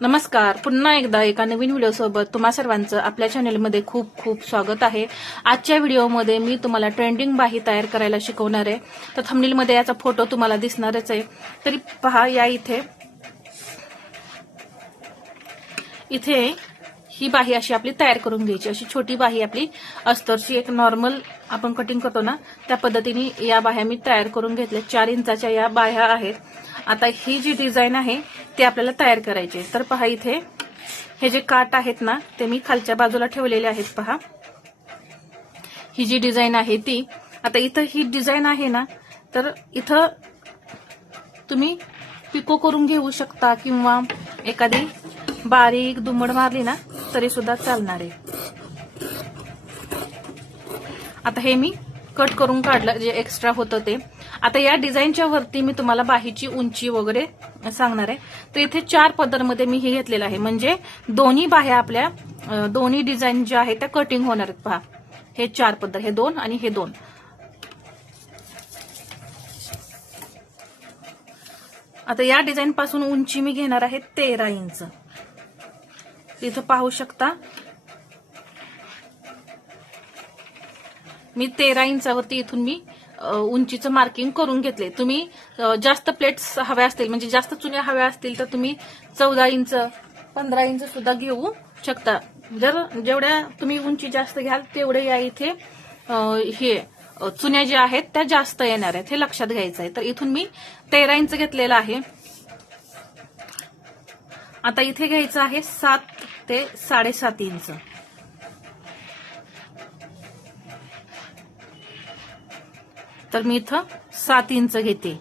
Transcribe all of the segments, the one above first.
नमस्कार. पुन्हा एकदा एका नवीन व्हिडिओ सोबत तुम्हा सर्वांचं आपल्या चॅनलमध्ये खूप खूप स्वागत आहे. आजच्या व्हिडिओमध्ये मी तुम्हाला ट्रेंडिंग बाही तयार करायला शिकवणार आहे. तर थंबनेलमध्ये याचा फोटो तुम्हाला दिसणारच आहे. तरी पहा, या इथे ही बाही अशी आपली तयार करून घ्यायची. अशी छोटी बाही आपली अस्तरची एक नॉर्मल आपण कटिंग करतो ना, त्या पद्धतीने या बाह्या मी तयार करून घेतल्या. 4 इंचाच्या या बाह्या आहेत. आता ही जी डिझाईन आहे ती आपल्याला तयार करायची. तर पहा, इथे हे जे काट आहेत ना ते मी खालच्या बाजूला ठेवलेले आहेत. पहा, ही जी डिझाईन आहे ती. आता इथं ही डिझाईन आहे ना, तर इथं तुम्ही पिको करून घेऊ शकता किंवा एखादी बारीक दुमड मारली ना तरी सुद्धा चालणार आहे. आता हे मी कट करून काढलं जे एक्स्ट्रा होतं ते. आता या डिझाईनच्या वरती मी तुम्हाला बाहीची उंची वगैरे सांगणार आहे. तर इथे 4 पदरमध्ये मी हे घेतलेलं आहे, म्हणजे दोन्ही बाह्या आपल्या दोन्ही डिझाईन ज्या आहेत त्या कटिंग होणार आहेत. पहा, हे 4 पदर, हे 2 आणि हे 2. आता या डिझाईन पासून उंची मी घेणार आहे 13 इंच. इथं पाहू शकता मी 13 इंचावरती इथून मी उंचीचं मार्किंग करून घेतले. तुम्ही जास्त प्लेट्स हव्या असतील, म्हणजे जास्त चुन्या हव्या असतील तर तुम्ही 14 इंच 15 इंच सुद्धा घेऊ शकता. जर जेवढ्या तुम्ही उंची जास्त घ्याल तेवढे या इथे हे चुन्या ज्या आहेत त्या जास्त येणार आहेत, हे लक्षात घ्यायचं आहे. तर इथून मी 13 इंच घेतलेला आहे. आता इथे घ्यायचं आहे 7 ते 7.5 इंच. तर मी इथं 7 इंच घेते.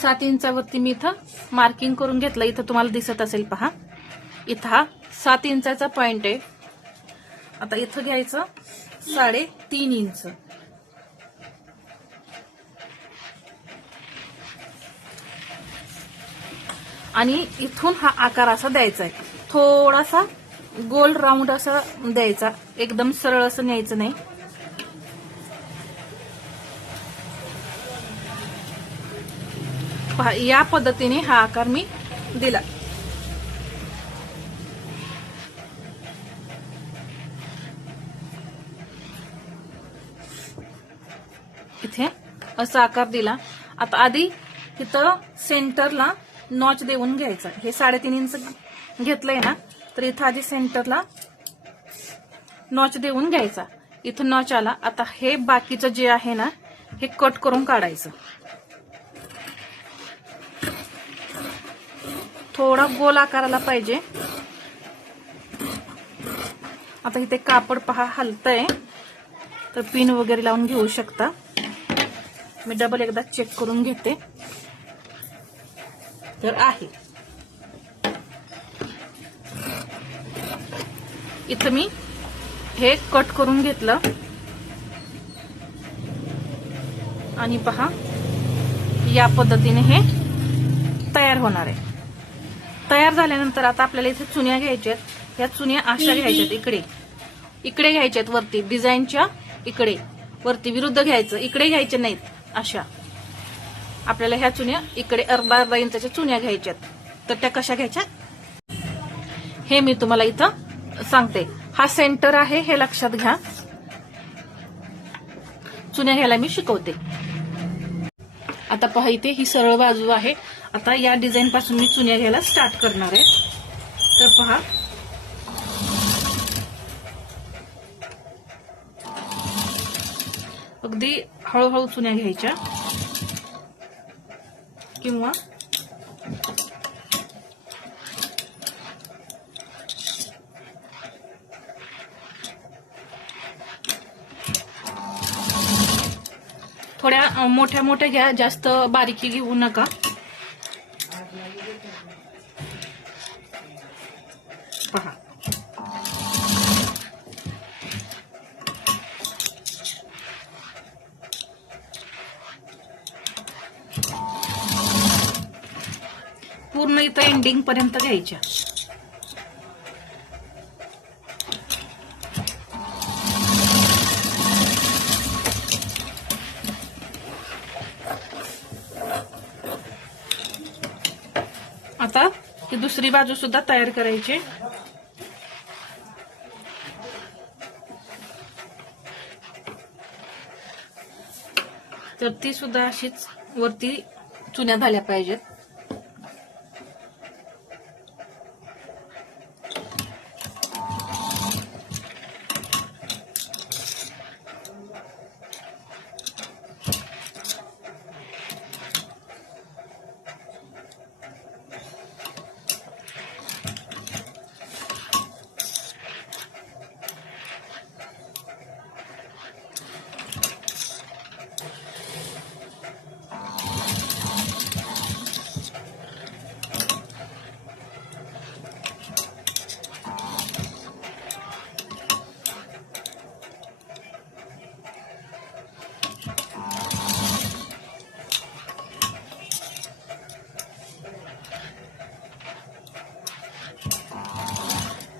7 इंचावरती मी इथं मार्किंग करून घेतलं. इथं तुम्हाला दिसत असेल, पहा, इथं हा 7 इंचाचा पॉइंट आहे. आता इथं घ्यायचं 3.5 इंच. आणि इथून हा आकार असा द्यायचा आहे. थोडासा गोल राऊंड असा द्यायचा, एकदम सरळ असं न्यायचं नाही. पहा, या पद्धतीने हा आकार मी दिला. इथे असा आकार दिला. आता आधी इथं सेंटरला नॉच देऊन घ्यायचा. हे 3.5 इंच घेतलंय ना, तर इथं आधी सेंटरला नॉच देऊन घ्यायचा. इथं नॉच आला. आता हे बाकीचं जे आहे ना हे कट करून काढायचं. थोडा गोल आकाराला पाहिजे. आता इथे कापड पहा हलतंय, तर पिन वगैरे लावून घेऊ शकता. मी डबल एकदा चेक करून घेते. तर आहे. इथं मी हे कट करून घेतलं आणि पहा, या पद्धतीने हे तयार होणार आहे. तयार झाल्यानंतर आता आपल्याला इथे चुन्या घ्यायच्यात. या चुन्या अशा घ्यायच्यात, इकडे घ्यायच्यात, वरती डिझाईनच्या इकडे वरती विरुद्ध घ्यायचं, इकडे घ्यायचे नाहीत. अशा आपल्याला ह्या चुन्या इकडे अर्धा इंचाच्या चुन्या घ्यायच्यात. तर त्या कशा घ्यायच्या हे मी तुम्हाला इथं सांगते. हा सेंटर आहे हे लक्षात घ्या. चुन्या घ्यायला मी शिकवते. आता पहा, इथे ही सरळ बाजू आहे. आता या डिझाईन पासून मी चुन्या घ्यायला स्टार्ट करणार आहे. तर पहा, अगदी हळूहळू चुन्या घ्यायच्या किंवा थोड्या मोठ्या मोठ्या घ्या, जास्त बारीकी घेऊ नका. पहा, पूर्ण इथं एंडिंग पर्यंत घ्यायच्या. आता दुसरी बाजू सुद्धा तयार करायची. तर ती सुद्धा अशीच वरती चुन्या झाल्या पाहिजेत.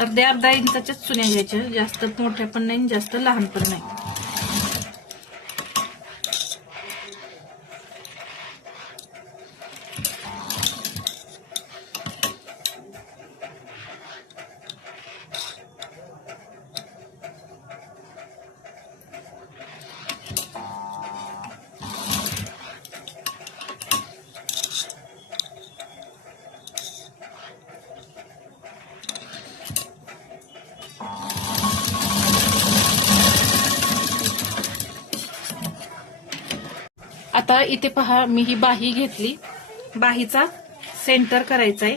अर्ध्या इंचाच्याच चुन्या घ्यायच्या, जास्त मोठ्या पण नाही जास्त लहान पण नाही. आता इथे पहा, मी ही बाही घेतली. बाहीचा सेंटर करायचा आहे.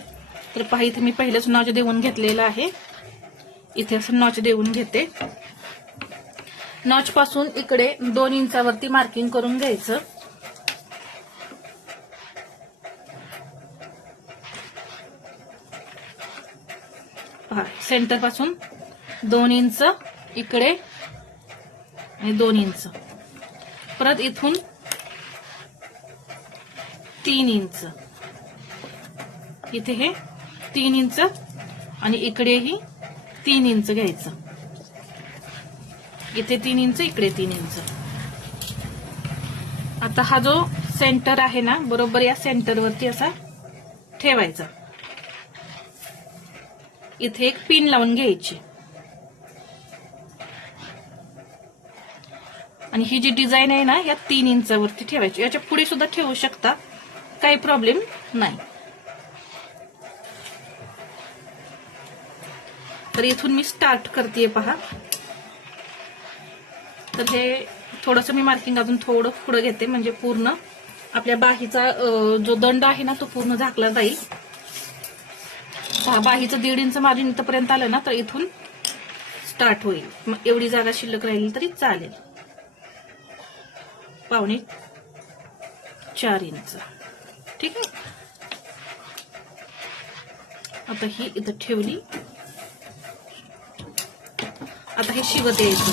तर पहा, इथे मी पहिलेच नॉच देऊन घेतलेला आहे. इथे असं नॉच देऊन घेते. नॉच पासून इकडे 2 इंचावरती मार्किंग करून घ्यायचं. पहा, सेंटर पासून 2 इंच इकडे आणि 2 इंच, परत इथून 3 इंच, इथे हे 3 इंच आणि इकडेही 3 इंच घ्यायचं. इथे 3 इंच, इकडे 3 इंच. आता हा जो सेंटर आहे ना, बरोबर या सेंटरवरती असा ठेवायचा. इथे एक पिन लावून घ्यायची आणि ही जी डिझाईन आहे ना, या 3 इंचावरती ठेवायची. याच्या पुढे सुद्धा ठेवू शकता, काही प्रॉब्लेम नाही. तर इथून मी स्टार्ट करते. पहा, तर हे थोडंसं मी मार्किंग अजून थोडं पुढे घेते, म्हणजे पूर्ण आपल्या बाहीचा जो दंड आहे ना, तो पूर्ण झाकला जाईल. बाहीचं 1.5 इंच मार्जिन इथपर्यंत आलं ना, तर इथून स्टार्ट होईल. मग एवढी जागा शिल्लक राहिली तरी चालेल. 3.25-4 इंच. ठीक आहे. आता ही इथं ठेवली. आता हे शिवत यायचं.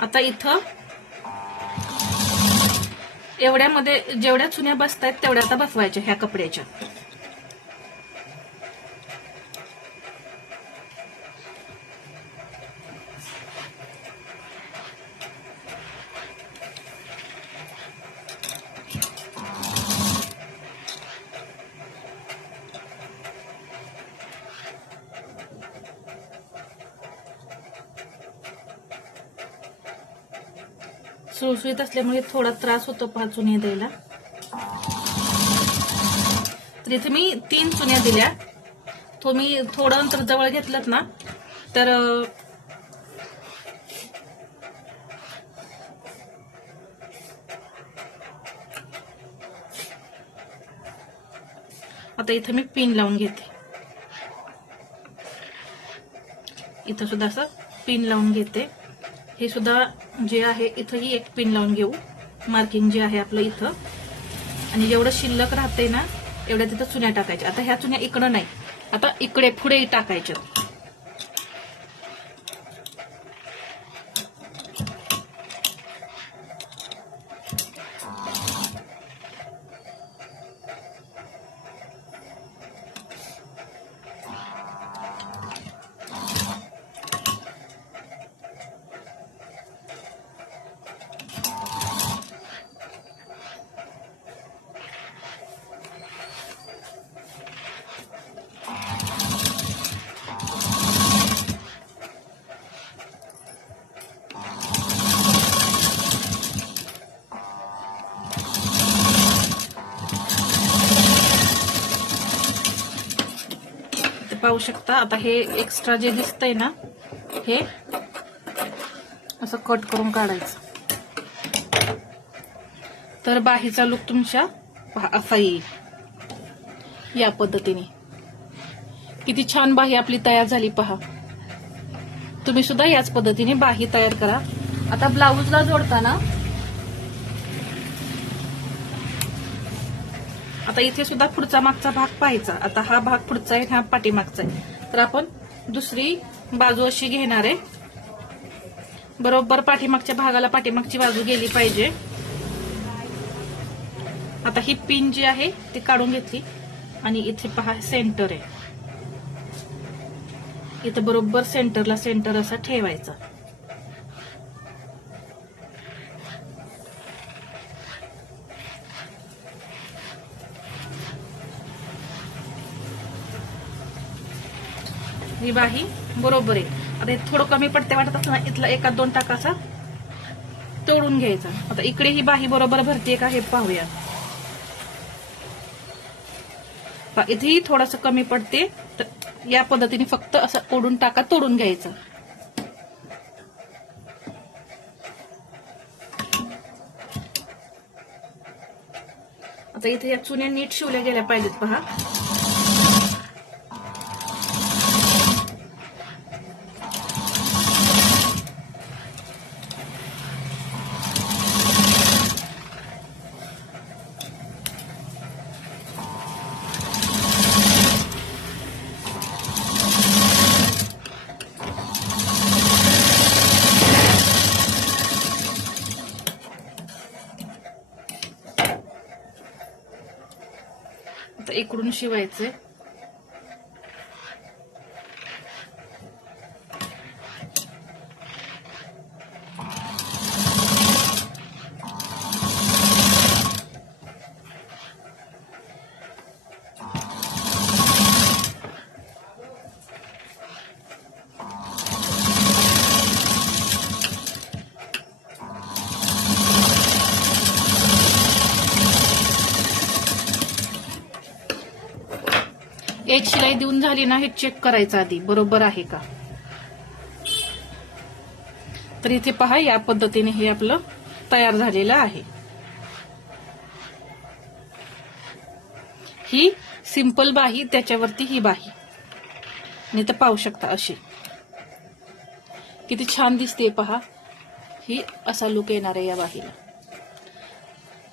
आता इथं एवढ्यामध्ये जेवढ्या चुन्या बसतायत तेवढ्या आता बसवायच्या ह्या कपड्याच्या. सुळसुळीत असल्यामुळे थोडा त्रास होतो पहा चुन्या द्यायला. तर इथे मी 3 चुन्या दिल्या. तुम्ही थोडं अंतर जवळ घेतलं ना, तर आता इथे मी पिन लावून घेते. इथं सुद्धा असं पिन लावून घेते. हे सुद्धा जे आहे इथंही एक पिन लावून घेऊ. मार्किंग जे आहे आपलं इथं, आणि जेवढं शिल्लक राहते ना एवढ्या तिथं चुन्या टाकायच्या. आता ह्या चुन्या इकडं नाही, आता इकडे पुढे टाकायच्या. पाहू शकता. आता हे एक्स्ट्रा जे दिसतंय ना, हे असं कट करून काढायचं. तर बाहीचा लुक तुमच्या असा येईल. या पद्धतीने किती छान बाही आपली तयार झाली पहा. तुम्ही सुद्धा याच पद्धतीने बाही तयार करा. आता ब्लाऊजला जोडताना आता इथे सुद्धा पुढचा मागचा भाग पाहायचा. आता हा भाग पुढचा आहे, हा पाठीमागचा आहे. तर आपण दुसरी बाजू अशी घेणार आहे. बरोबर पाठीमागच्या भागाला पाठीमागची बाजू गेली पाहिजे. आता ही पिन जी आहे ती काढून घेतली आणि इथे पहा सेंटर आहे. इथं बरोबर सेंटरला सेंटर असा ठेवायचा. ही बाही बरोबर आहे. आता हे थोडं कमी पडते वाटत असताना इथला 1-2 टाकाचा तोडून घ्यायचा. आता इकडे ही बाही बरोबर भरतीये का हे पाहूया. इथेही थोडंसं कमी पडते, तर या पद्धतीने फक्त असं ओढून टाका तोडून घ्यायचं. आता इथे या चुन्या नीट शिवल्या गेल्या पाहिजेत पहा. आता इकडून शिवायचे. एक शिलाई देऊन झाली ना, हे चेक करायचं आधी बरोबर आहे का. तर इथे पहा या पद्धतीने हे आपलं तयार झालेलं आहे. ही सिंपल बाही, त्याच्यावरती ही बाही, नाही तर पाहू शकता अशी किती छान दिसते पहा. ही असा लुक येणार आहे या बाहीला.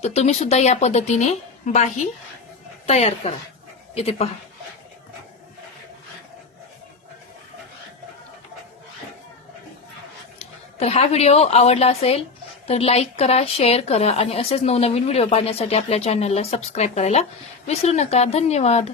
तर तुम्ही सुद्धा या पद्धतीने बाही तयार करा. इथे पहा. तर हा व्हिडिओ आवडला असेल तर लाईक करा, शेअर करा आणि असेच नवनवीन व्हिडिओ पाहण्यासाठी आपल्या चॅनलला सबस्क्राईब करायला विसरू नका. धन्यवाद.